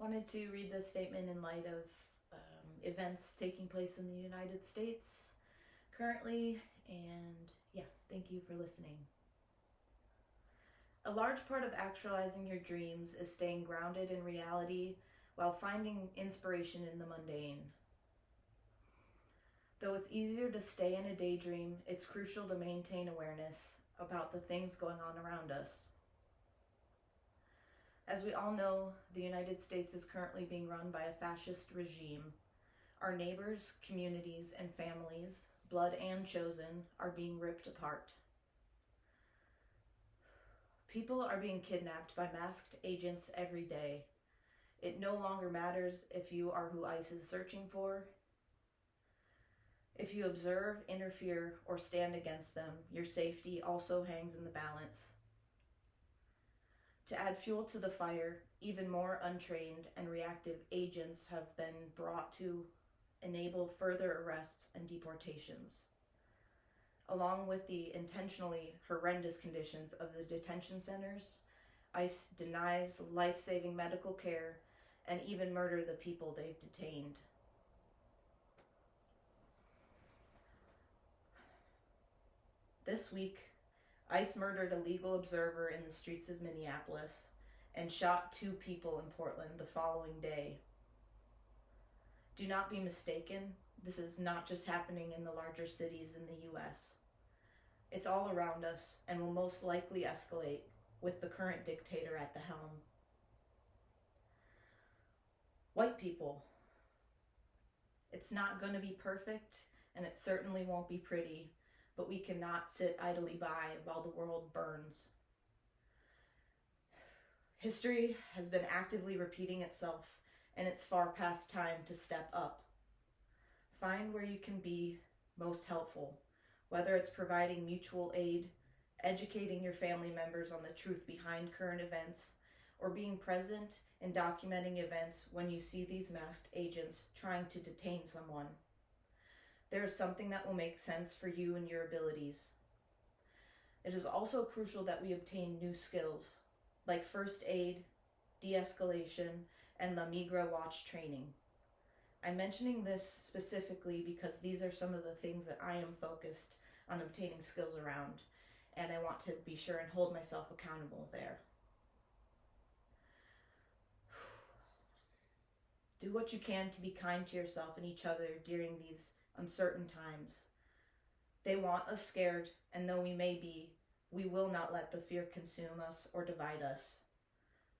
Wanted to read this statement in light of events taking place in the United States currently, and thank you for listening. A large part of actualizing your dreams is staying grounded in reality while finding inspiration in the mundane. Though it's easier to stay in a daydream, it's crucial to maintain awareness about the things going on around us. As we all know, the United States is currently being run by a fascist regime. Our neighbors, communities, and families, blood and chosen, are being ripped apart. People are being kidnapped by masked agents every day. It no longer matters if you are who ICE is searching for. If you observe, interfere, or stand against them, your safety also hangs in the balance. To add fuel to the fire, even more untrained and reactive agents have been brought to enable further arrests and deportations. Along with the intentionally horrendous conditions of the detention centers, ICE denies life-saving medical care and even murder the people they've detained. This week, ICE murdered a legal observer in the streets of Minneapolis and shot 2 people in Portland the following day. Do not be mistaken, this is not just happening in the larger cities in the US. It's all around us and will most likely escalate with the current dictator at the helm. White people. It's not going to be perfect, and it certainly won't be pretty, but we cannot sit idly by while the world burns. History has been actively repeating itself, and it's far past time to step up. Find where you can be most helpful, whether it's providing mutual aid, educating your family members on the truth behind current events, or being present and documenting events when you see these masked agents trying to detain someone. There is something that will make sense for you and your abilities. It is also crucial that we obtain new skills, like first aid, de-escalation, and La Migra Watch training. I'm mentioning this specifically because these are some of the things that I am focused on obtaining skills around, and I want to be sure and hold myself accountable there. Do what you can to be kind to yourself and each other during these uncertain times. They want us scared, and though we may be, we will not let the fear consume us or divide us.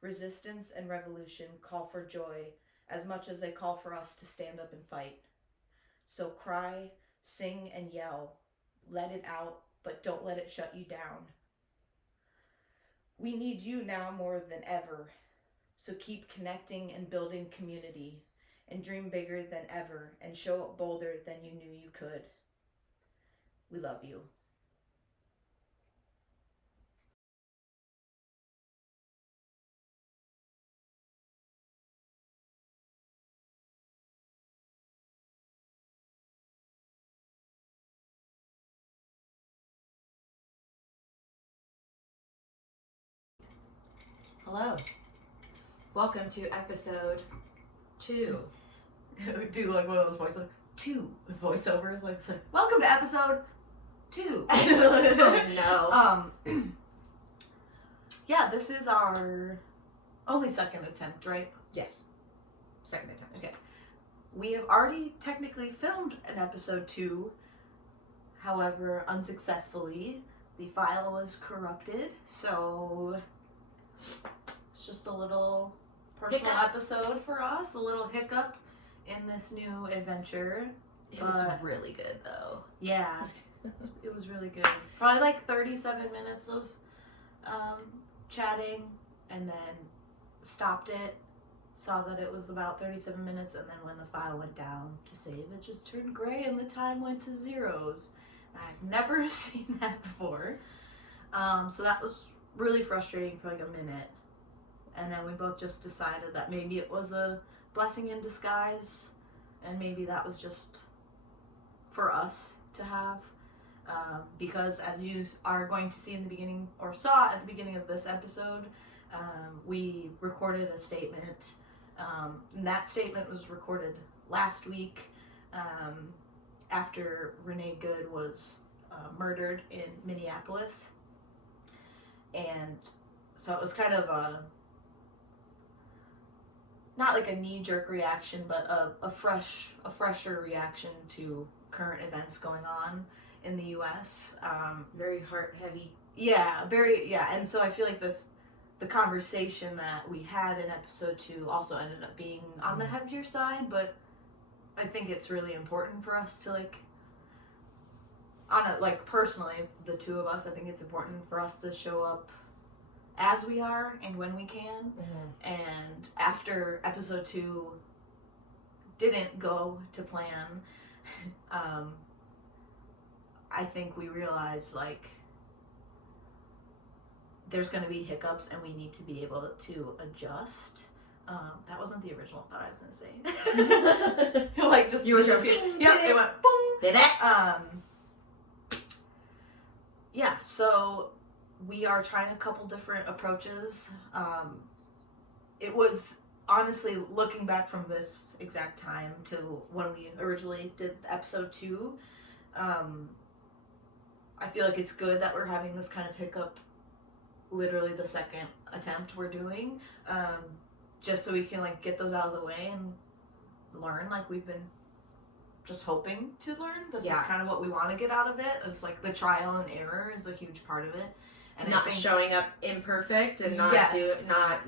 Resistance and revolution call for joy as much as they call for us to stand up and fight. So cry, sing, and yell. Let it out, but don't let it shut you down. We need you now more than ever, so keep connecting and building community, and dream bigger than ever, and show up bolder than you knew you could. We love you. Hello. Welcome to episode 2. Do like one of those voiceovers, like welcome to episode 2. Oh no. Yeah, this is our only second attempt, right? Yes. Second attempt. Okay. We have already technically filmed an episode 2, however, unsuccessfully. The file was corrupted, so it's just a little personal episode for us, a little hiccup in this new adventure. It was really good though. Yeah, it was really good. Probably like 37 minutes of chatting, and then stopped it, saw that it was about 37 minutes, and then when the file went down to save, it just turned gray and the time went to zeros. I've never seen that before. So that was really frustrating for like a minute. And then we both just decided that maybe it was a blessing in disguise, and maybe that was just for us to have. Because as you are going to see in the beginning, or saw at the beginning of this episode, we recorded a statement And that statement was recorded last week after Renee Good was murdered in Minneapolis. And so it was kind of not like a knee-jerk reaction, but a fresher reaction to current events going on in the U.S. Very heart heavy. Yeah, and so I feel like the conversation that we had in episode 2 also ended up being on the heavier side, but I think it's really important for us to personally, the two of us, I think it's important for us to show up as we are and when we can. And after episode 2 didn't go to plan, I think we realized there's going to be hiccups and we need to be able to adjust. That wasn't the original thought I was going to say. Just you were just it went boom. Yeah, so we are trying a couple different approaches. It was honestly, looking back from this exact time to when we originally did episode 2, I feel like it's good that we're having this kind of hiccup literally the second attempt we're doing, just so we can get those out of the way and learn we've been just hoping to learn. This is kind of what we want to get out of it. It's the trial and error is a huge part of it. And not showing up imperfect and not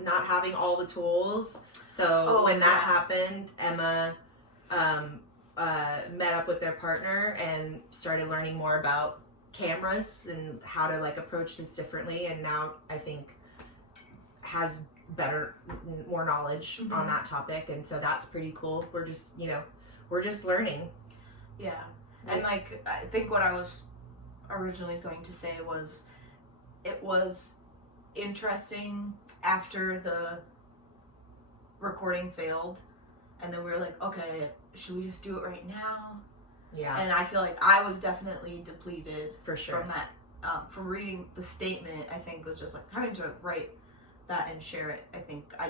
not having all the tools. So when that happened, Emma met up with their partner and started learning more about cameras and how to approach this differently, and now I think has more knowledge on that topic, and so that's pretty cool. We're just learning. Yeah. And I think what I was originally going to say was it was interesting after the recording failed, and then we were like, okay, should we just do it right now? Yeah. And I feel like I was definitely depleted for sure from that. From reading the statement, I think was just having to write that and share it. I think I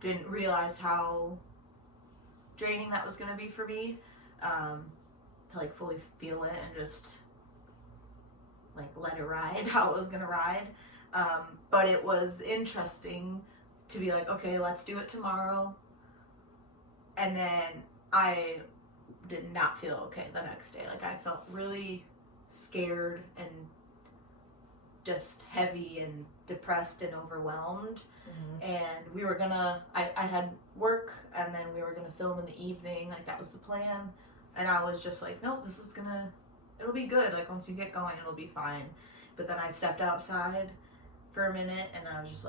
didn't realize how draining that was going to be for me, to fully feel it and just let it ride how it was going to ride. But it was interesting to be okay, let's do it tomorrow. And then I did not feel okay the next day. I felt really scared and just heavy and depressed and overwhelmed. And we were gonna, I had work, and then we were gonna film in the evening. That was the plan. And I was just no, this is gonna, it'll be good. Once you get going, it'll be fine. But then I stepped outside for a minute, and I was just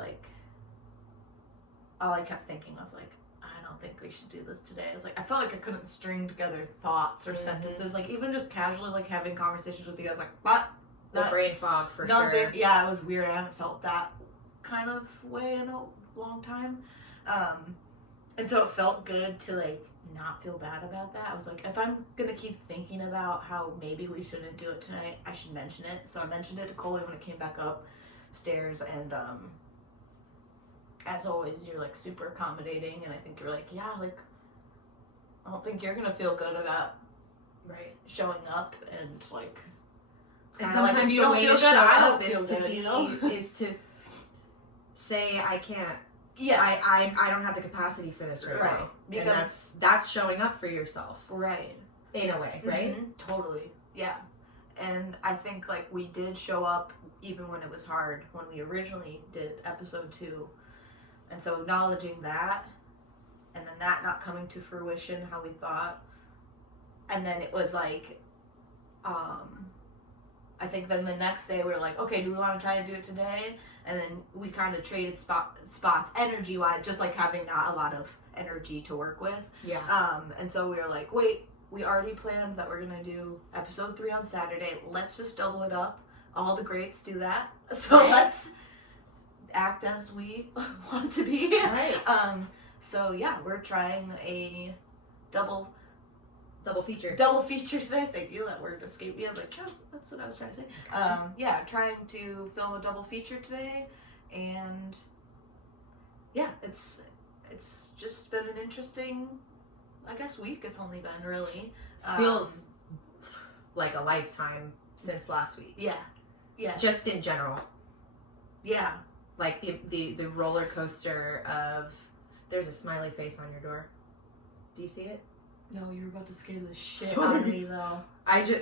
all I kept thinking was I don't think we should do this today. It's I felt I couldn't string together thoughts or sentences. Even just casually having conversations with you guys, what? The brain fog for sure. Yeah, it was weird. I haven't felt that kind of way in a long time. And so it felt good to not feel bad about that. I was if I'm gonna keep thinking about how maybe we shouldn't do it tonight, I should mention it. So I mentioned it to Coley when it came back upstairs, and as always, you're super accommodating, and I think you're yeah, I don't think you're gonna feel good about showing up, and and sometimes you the don't way feel to good, show I don't up feel is to good, be is to say I can't. Yeah, I don't have the capacity for this right now. Because that's showing up for yourself. Right. In a way, right? Mm-hmm. Totally. Yeah. And I think we did show up even when it was hard when we originally did episode 2. And so acknowledging that, and then that not coming to fruition how we thought, and then it was I think then the next day we were okay, do we want to try to do it today? And then we kind of traded spots energy wise, just having not a lot of energy to work with. Yeah. And so we were wait, we already planned that we're gonna do episode 3 on Saturday. Let's just double it up. All the greats do that. So let's act as we want to be. Right. So yeah, we're trying a double feature today. Thank you. That word escaped me. I was oh, that's what I was trying to say. Yeah, trying to film a double feature today, and yeah, it's just been an interesting, I guess, week. It's only been really Feels like a lifetime since last week. Yeah. Just in general. Yeah. Like the roller coaster of, there's a smiley face on your door. Do you see it? No, you're about to scare the shit Sorry. out of me though.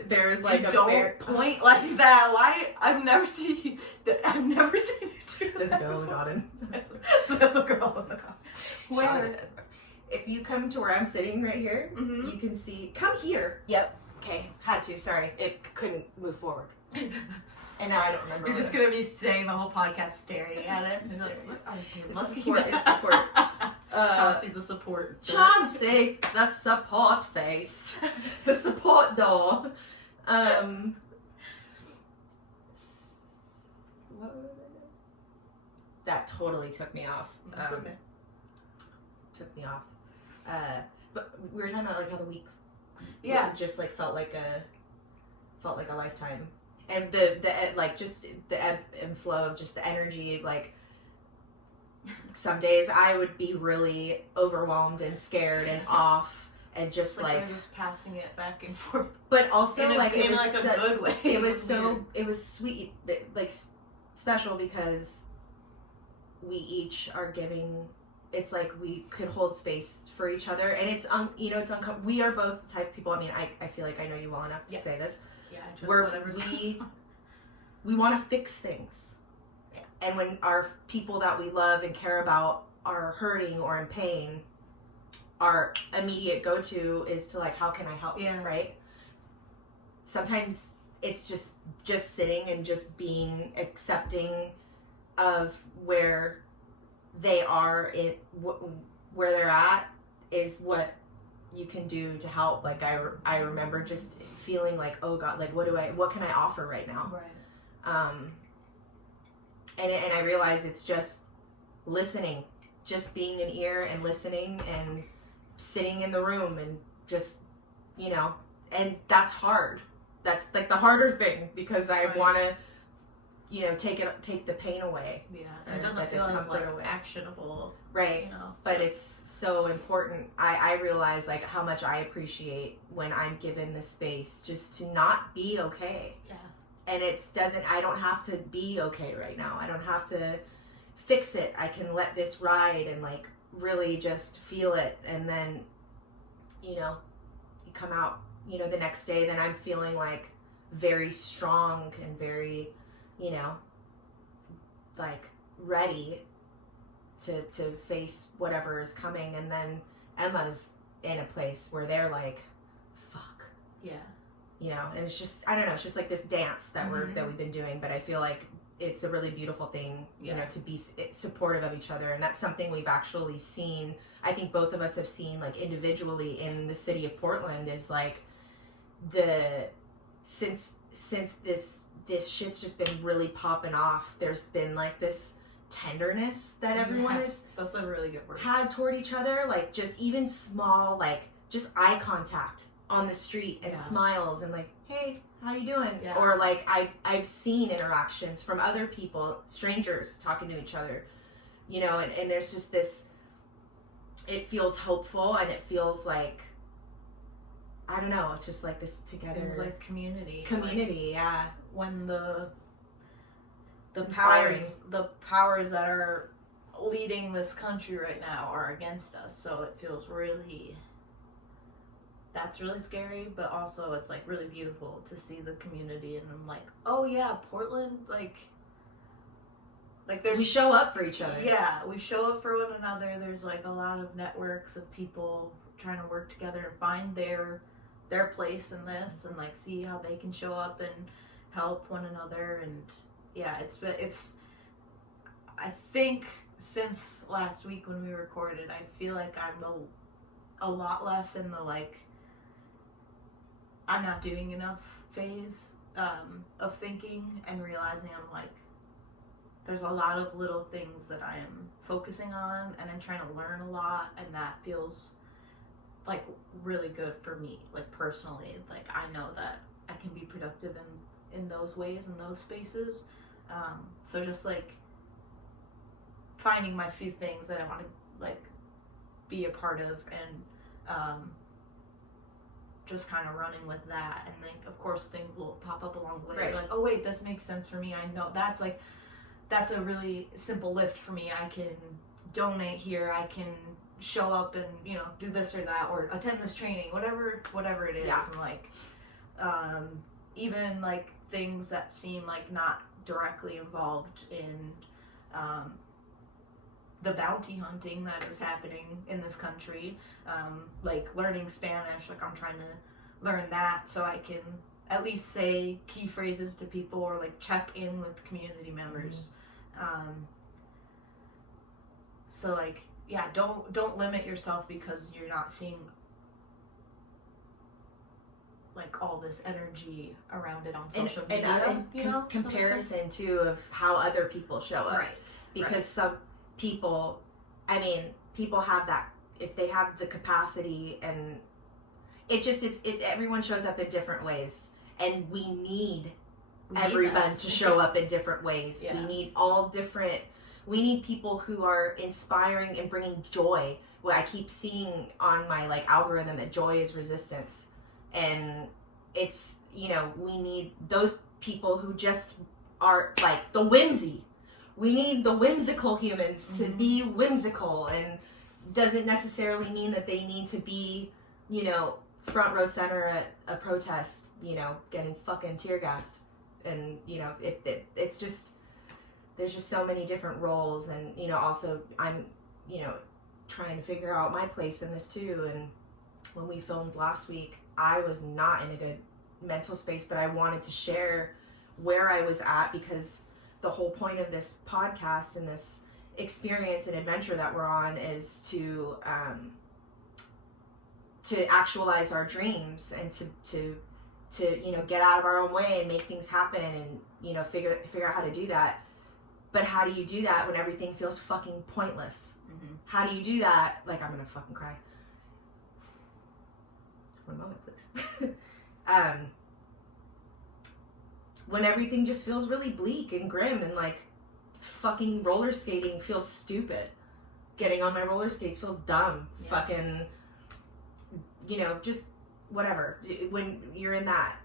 There was like you a don't point like that. Why? I've never seen you do There's a girl in the garden. There's a girl in the garden. Where? If you come to where I'm sitting right here, Mm-hmm. you can see. Come here. Yep. Okay. Had to. Sorry. It couldn't move forward. And now I don't remember. You're just gonna be saying the whole podcast staring at it. It's Like, what are you It's looking support. at? It's support. Chauncey the support. Chauncey, the support face. The support door. That totally took me off. That's okay. Took me off. But we were talking about like how the week, just like felt like a lifetime, and the like just the ebb and flow of just the energy. Like some days I would be really overwhelmed and scared and off, and just like we're just passing it back and forth. but also In like a good way. It was so it was sweet, like special because we each are giving. It's like we could hold space for each other, and it's it's uncomfortable. We are both the type of people. I mean, I feel like I know you well enough to say this. Yeah, just Where whatever's we want to fix things. Yeah. And when our people that we love and care about are hurting or in pain, our immediate go-to is to like, how can I help? Yeah. Right? Sometimes it's just sitting and just being accepting of where they are, where they're at is what you can do to help. Like I remember just feeling like, oh God, like what can I offer right now? Right. And I realize it's just listening, just being an ear and listening and sitting in the room and just, and that's hard. That's like the harder thing because I want to, take the pain away. Yeah, and it doesn't feel as like actionable. Right. So. But it's so important. I realize like how much I appreciate when I'm given the space just to not be okay. Yeah. And I don't have to be okay right now. I don't have to fix it. I can let this ride and like really just feel it. And then, you come out, the next day, then I'm feeling like very strong and very, like ready to face whatever is coming. And then Emma's in a place where they're like, fuck. Yeah. And it's just, I don't know, it's just like this dance that we've been doing, but I feel like it's a really beautiful thing, to be supportive of each other. And that's something we've actually seen. I think both of us have seen like individually in the city of Portland is like since this shit's just been really popping off, there's been like this tenderness that everyone has that's a really good word. had toward each other, like just even small, like just eye contact on the street and smiles and like, hey, how you doing? Yeah. Or like I've seen interactions from other people, strangers talking to each other, and there's just this, it feels hopeful and it feels like, I don't know, it's just like this together. It's like community. Community, yeah. When the inspiring. powers that are leading this country right now are against us, so it feels really, that's really scary, but also it's like really beautiful to see the community, and I'm like, oh yeah, Portland, like there's, we show up for each other. Yeah, we show up for one another. There's like a lot of networks of people trying to work together and find their place in this, and like see how they can show up and help one another. And yeah, it's I think since last week when we recorded, I feel like I'm a lot less in the like I'm not doing enough phase of thinking, and realizing I'm like, there's a lot of little things that I am focusing on, and I'm trying to learn a lot, and that feels like really good for me, like personally. Like I know that I can be productive in those ways, in those spaces. So just like finding my few things that I want to like be a part of, and just kind of running with that. And like, of course, things will pop up along the way. Right. You're like, oh wait, this makes sense for me. I know that's a really simple lift for me. I can donate here. I can show up and, you know, do this or that, or attend this training, whatever it is. Yeah. And like, even like things that seem like not directly involved in the bounty hunting that is happening in this country, like learning Spanish. Like, I'm trying to learn that so I can at least say key phrases to people, or like check in with community members. So like, yeah, don't limit yourself because you're not seeing like all this energy around it on social media. And comparison too of how other people show up. Right. Because some people, I mean, people have that, if they have the capacity, and it's everyone shows up in different ways, and we need everyone to show up in different ways. Yeah. We need people who are inspiring and bringing joy. Well, I keep seeing on my like algorithm that joy is resistance, and it's, you know, we need those people who just are like the whimsy. We need the whimsical humans to be whimsical, and doesn't necessarily mean that they need to be, you know, front row center at a protest, you know, getting fucking tear gassed. And, you know, it's just, there's just so many different roles. And, you know, also I'm, you know, trying to figure out my place in this too. And when we filmed last week, I was not in a good mental space, but I wanted to share where I was at, because the whole point of this podcast and this experience and adventure that we're on is to actualize our dreams, and to you know, get out of our own way and make things happen, and, you know, figure out how to do that. But how do you do that when everything feels fucking pointless? How do you do that? Like, I'm gonna fucking cry. One moment, please. When everything just feels really bleak and grim, and like fucking roller skating feels stupid. Getting on my roller skates feels dumb. Yeah. Fucking, you know, just whatever. When you're in that,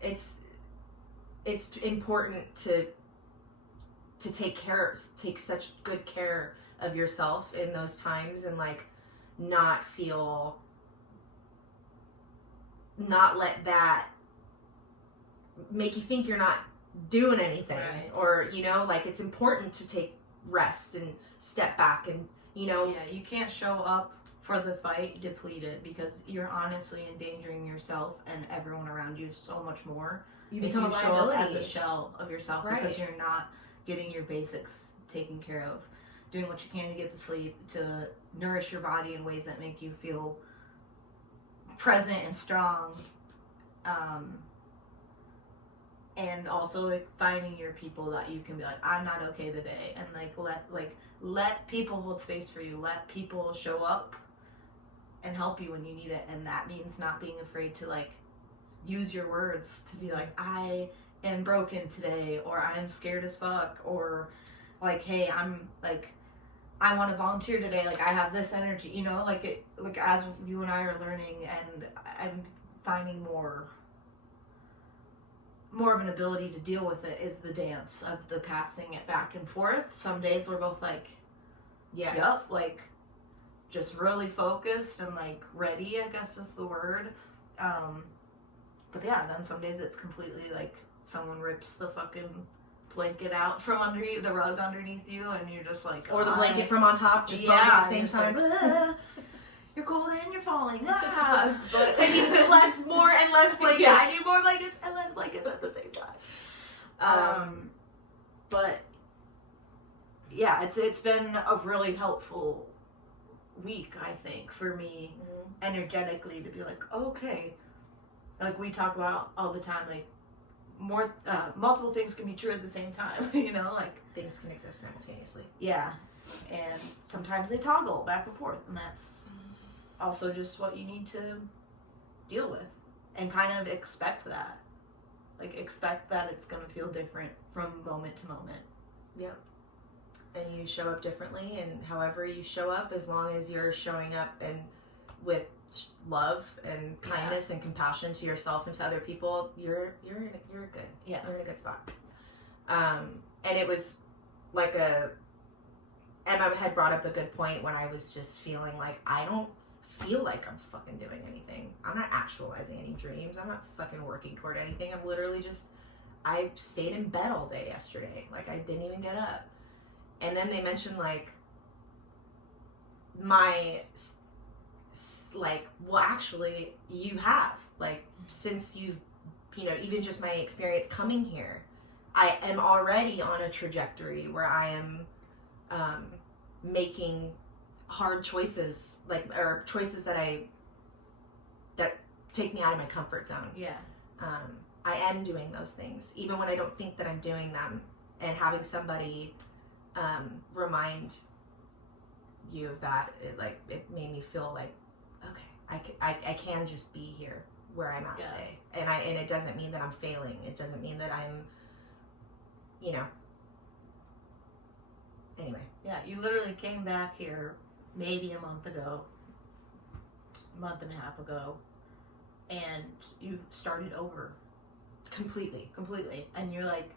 it's important to take such good care of yourself in those times, and like not let that make you think you're not doing anything. Right. Or, you know, like, it's important to take rest and step back, and, you know, yeah, you can't show up for the fight depleted, because you're honestly endangering yourself and everyone around you so much more. You become a liability. Show up as a shell of yourself, right? Because you're not getting your basics taken care of, doing what you can to get the sleep, to nourish your body in ways that make you feel present and strong, and also like finding your people that you can be like, I'm not okay today, and let people hold space for you, let people show up and help you when you need it. And that means not being afraid to like use your words to be like, I am broken today, or I'm scared as fuck, or like, hey, I'm like, I want to volunteer today, like I have this energy, you know, like as you and I are learning, and I'm finding more of an ability to deal with it, is the dance of the passing it back and forth. Some days we're both like, yes, yep, like just really focused and like ready, I guess is the word. But yeah, then some days it's completely like someone rips the fucking blanket out from underneath the rug underneath you, and you're just like, or the blanket from on top, just at the same time. Like, you're cold and you're falling. Ah. But I mean, more and less blankets. Yeah, I need more blankets and less blankets at the same time. But yeah, it's been a really helpful week, I think, for me, energetically, to be like, okay, like we talk about all the time, like more multiple things can be true at the same time. You know, like things can exist simultaneously. Yeah, and sometimes they toggle back and forth, and that's also just what you need to deal with, and kind of expect that. Like, expect that it's going to feel different from moment to moment. Yep. and you show up differently, and however you show up, as long as you're showing up and with love and kindness and compassion to yourself and to other people, you're good. Yeah. You're in a good spot. And it was like Emma had brought up a good point when I was just feeling like I don't feel like I'm fucking doing anything. I'm not actualizing any dreams. I'm not fucking working toward anything. I'm literally just, I stayed in bed all day yesterday. Like, I didn't even get up. And then they mentioned, like, well, actually, you have. Like, since you've, even just my experience coming here, I am already on a trajectory where I am making hard choices, or choices that take me out of my comfort zone. Yeah. I am doing those things, even when I don't think that I'm doing them, and having somebody remind you of that, it made me feel like, okay, I can just be here where I'm at today, and it doesn't mean that I'm failing. It doesn't mean that I'm, anyway. Yeah, you literally came back here maybe a month and a half ago, and you started over completely, and you're like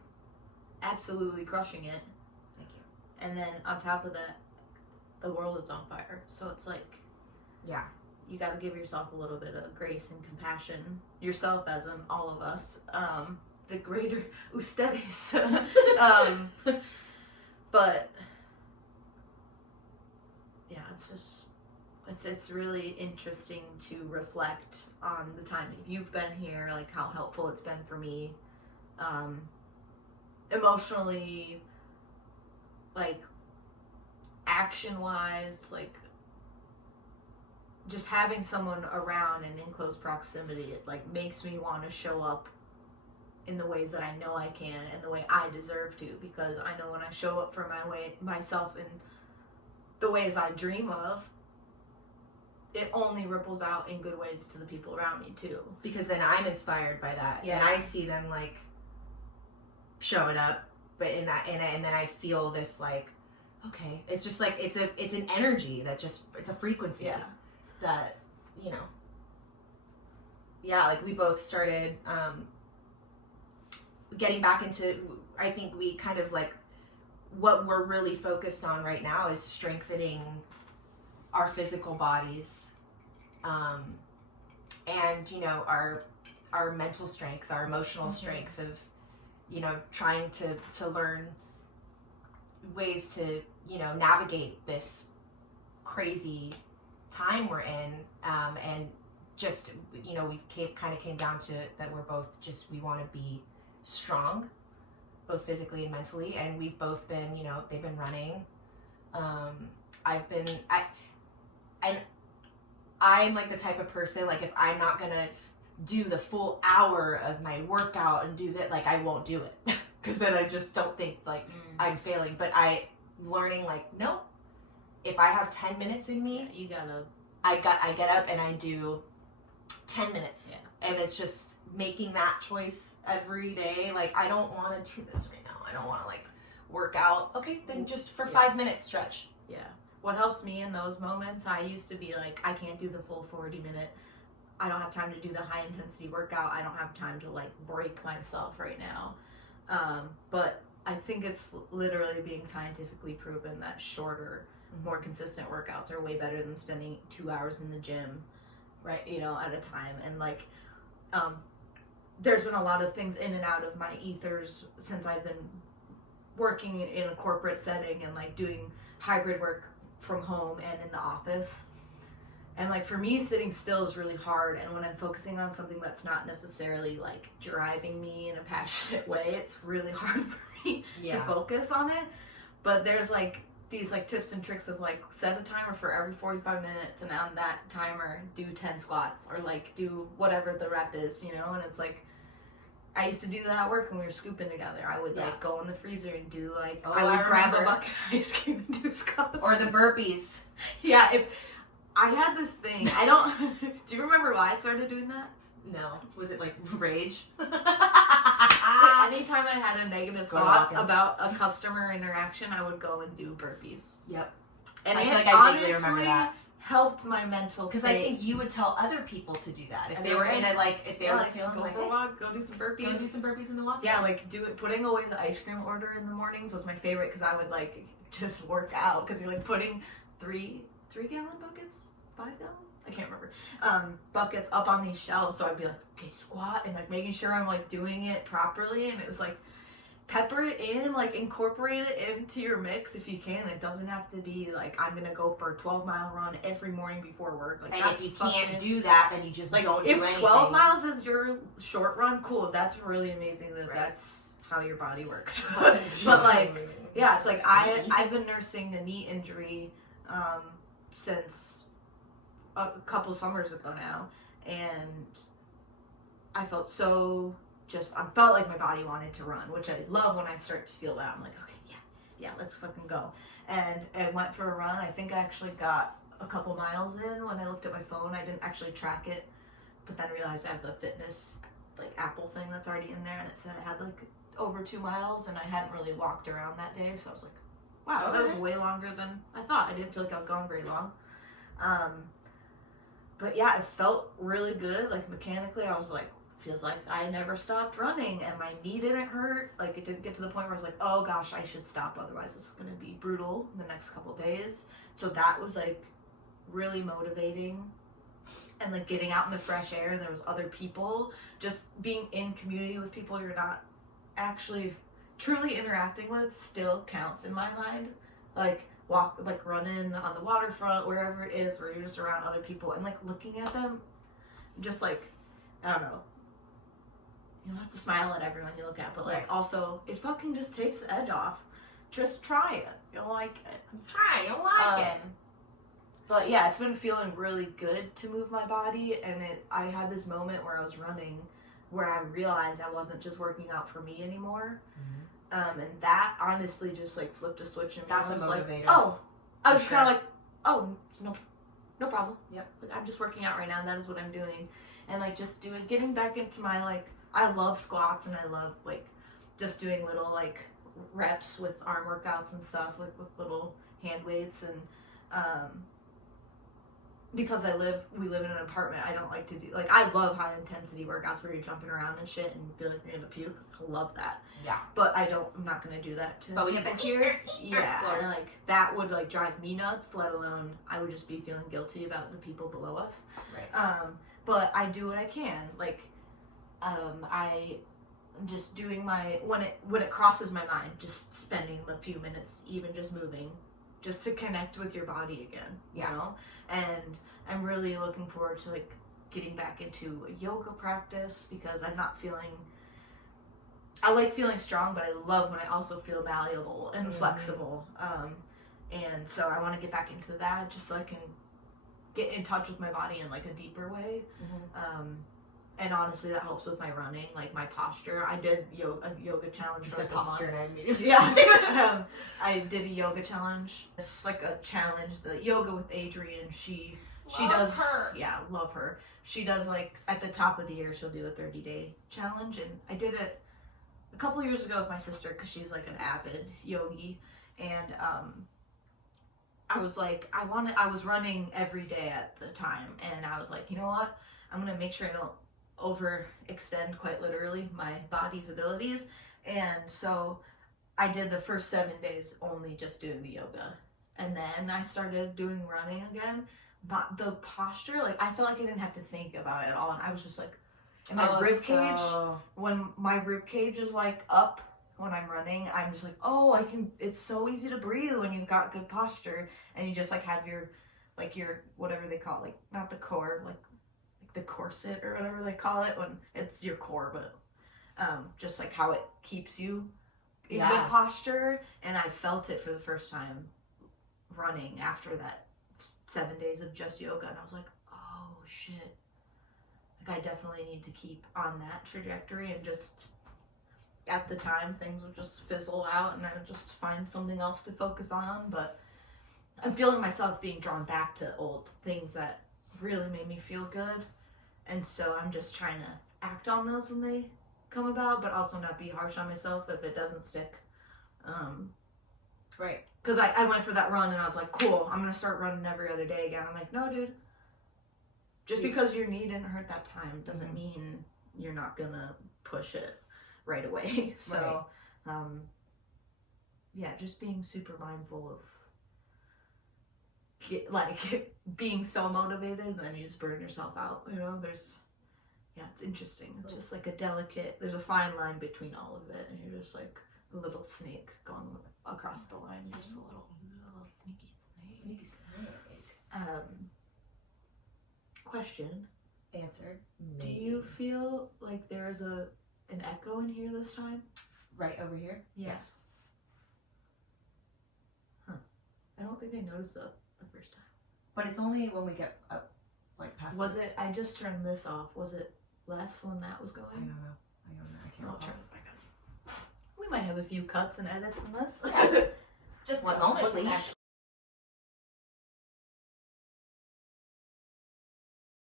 absolutely crushing it. Thank you. And then on top of that, the world is on fire. So it's like, yeah, you got to give yourself a little bit of grace and compassion, yourself as in all of us, the greater ustedes. But yeah, it's really interesting to reflect on the time that you've been here, like how helpful it's been for me, emotionally, like action wise, like just having someone around and in close proximity, it like makes me want to show up in the ways that I know I can and the way I deserve to, because I know when I show up for myself in the ways I dream of, it only ripples out in good ways to the people around me too. Because then I'm inspired by that, and I see them like showing up, and then I feel this like, okay, it's just like it's an energy that just, it's a frequency that like we both started getting back into. I think we kind of like, what we're really focused on right now is strengthening our physical bodies, and our mental strength, our emotional strength of trying to learn ways to navigate this crazy time we're in, and just we came down to it that we're both just, we want to be strong, both physically and mentally, and we've both been, they've been running. I'm like the type of person, like if I'm not gonna do the full hour of my workout and do that, like I won't do it, because then I just don't think like I'm failing. But I learning like, no, if I have 10 minutes in me, I get up and I do 10 minutes, and it's just making that choice every day. Like, I don't want to do this right now. I don't want to like work out. Okay, then just for 5 minutes stretch. Yeah. What helps me in those moments, I used to be like, I can't do the full 40-minute. I don't have time to do the high intensity workout. I don't have time to like break myself right now. But I think it's literally being scientifically proven that shorter, more consistent workouts are way better than spending 2 hours in the gym, right? At a time. And like, there's been a lot of things in and out of my ethers since I've been working in a corporate setting and like doing hybrid work from home and in the office. And like for me, sitting still is really hard, and when I'm focusing on something that's not necessarily like driving me in a passionate way, it's really hard for me to focus on it. But there's like these like tips and tricks of like set a timer for every 45 minutes, and on that timer do 10 squats, or like do whatever the rep is, and it's like, I used to do that at work when we were scooping together. I would like go in the freezer and do like, I would grab a bucket of ice cream and do squats. Or the burpees. Yeah, if I had this thing, I don't, do you remember why I started doing that? No. Was it like rage? So anytime I had a negative Go thought walking. about a customer interaction, I would go and do burpees. Yep. And I it feel like I vaguely remember honestly that. helped my mental state. Because I think you would tell other people to do that if And they they're were like, in a if they yeah, were like, feeling go like, for a hey, walk, go do some burpees. go do some burpees in the walk. Yeah, like putting away the ice cream order in the mornings was my favorite because I would like just work out because you're like putting 3-gallon buckets, 5-gallon, I can't remember, buckets up on these shelves. So I'd be like, okay, squat, and like making sure I'm like doing it properly. And it was like, pepper it in, like incorporate it into your mix if you can. It doesn't have to be like I'm gonna go for a 12-mile run every morning before work. Like, And that's if you fucking, can't do that, then you just like, don't if do anything. 12 miles is your short run, cool. That's really amazing that Right. that's how your body works. But like, yeah, it's like I've been nursing a knee injury since a couple summers ago now, and I felt so I felt like my body wanted to run, which I love when I start to feel that. I'm like, okay, yeah, let's fucking go. And I went for a run. I think I actually got a couple miles in when I looked at my phone. I didn't actually track it, but then realized I have the fitness like Apple thing that's already in there, and it said I had like over 2 miles, and I hadn't really walked around that day, so I was like, wow, that was way longer than I thought. I didn't feel like I was going very long. But yeah, it felt really good. Like mechanically, I was like, feels like I never stopped running, and my knee didn't hurt. Like it didn't get to the point where I was like, oh gosh, I should stop, otherwise it's gonna be brutal the next couple days. So that was like really motivating. And like getting out in the fresh air, there was other people, just being in community with people you're not actually truly interacting with still counts in my mind. Like running on the waterfront, wherever it is, where you're just around other people and like looking at them, just like, I don't know, you don't have to smile at everyone you look at, but like Right. also it fucking just takes the edge off. Just try it, you'll like it. Try, you like it. But yeah, it's been feeling really good to move my body, and I had this moment where I was running where I realized I wasn't just working out for me anymore. And that honestly just like flipped a switch in me. That's I a was motivator. Like, oh, I was For just kind sure. of like, oh, no problem. Yep. Like, I'm just working out right now, and that is what I'm doing. And like just getting back into my like, I love squats, and I love like just doing little like reps with arm workouts and stuff, like with little hand weights. And because we live in an apartment, I don't like to do, like, I love high intensity workouts where you're jumping around and shit and feel like you're gonna puke. I love that. Yeah. But I'm not gonna do that to But we have people the here. Yeah, floors. and like that would like drive me nuts, let alone I would just be feeling guilty about the people below us. Right. But I do what I can. Like, I just doing when it crosses my mind, just spending the few minutes, even just moving, just to connect with your body again, you know? And I'm really looking forward to like getting back into a yoga practice because I like feeling strong, but I love when I also feel malleable and flexible. And so I want to get back into that just so I can get in touch with my body in like a deeper way. And honestly, that helps with my running, like my posture. I did a yoga challenge You for said like a month. posture and I immediately. Yeah. I did a yoga challenge. It's like a challenge, the yoga with Adrienne. She Love does her. Yeah, love her. She does like at the top of the year she'll do a 30-day challenge, and I did it a couple years ago with my sister because she's like an avid yogi, and I was like I was running every day at the time, and I was like, you know what, I'm gonna make sure I don't overextend, quite literally, my body's abilities. And so I did the first 7 days only just doing the yoga, and then I started doing running again. But the posture, like, I felt like I didn't have to think about it at all, and I was just like, and my rib cage, when my rib cage is like up when I'm running, I'm just like, oh, it's so easy to breathe when you've got good posture, and you just like have your whatever they call it, like not the core, like the corset or whatever they call it when it's your core, but just like how it keeps you in good posture. And I felt it for the first time running after that 7 days of just yoga, and I was like, oh shit, like I definitely need to keep on that trajectory. And just at the time things would just fizzle out and I would just find something else to focus on. But I'm feeling myself being drawn back to old things that really made me feel good, and so I'm just trying to act on those when they come about, but also not be harsh on myself if it doesn't stick. Right. Because I went for that run and I was like, cool, I'm going to start running every other day again. I'm like, no, dude. Just because your knee didn't hurt that time doesn't mean you're not going to push it right away. So, yeah, just being super mindful of being so motivated and then you just burn yourself out. You know, it's interesting. It's just like there's a fine line between all of it, and you're just like a little snake going across the line. You're just a little sneaky snake. Question. Answered. Do you feel like there's an echo in here this time? Right over here? Yes. Huh. I don't think I noticed that the first time. But it's only when we get up, like past. Was it? I just turned this off. Was it less when that was going? I don't know. I can't I'll recall. turn it back on. We might have a few cuts and edits in this. Yeah. Just one moment, What's please. actually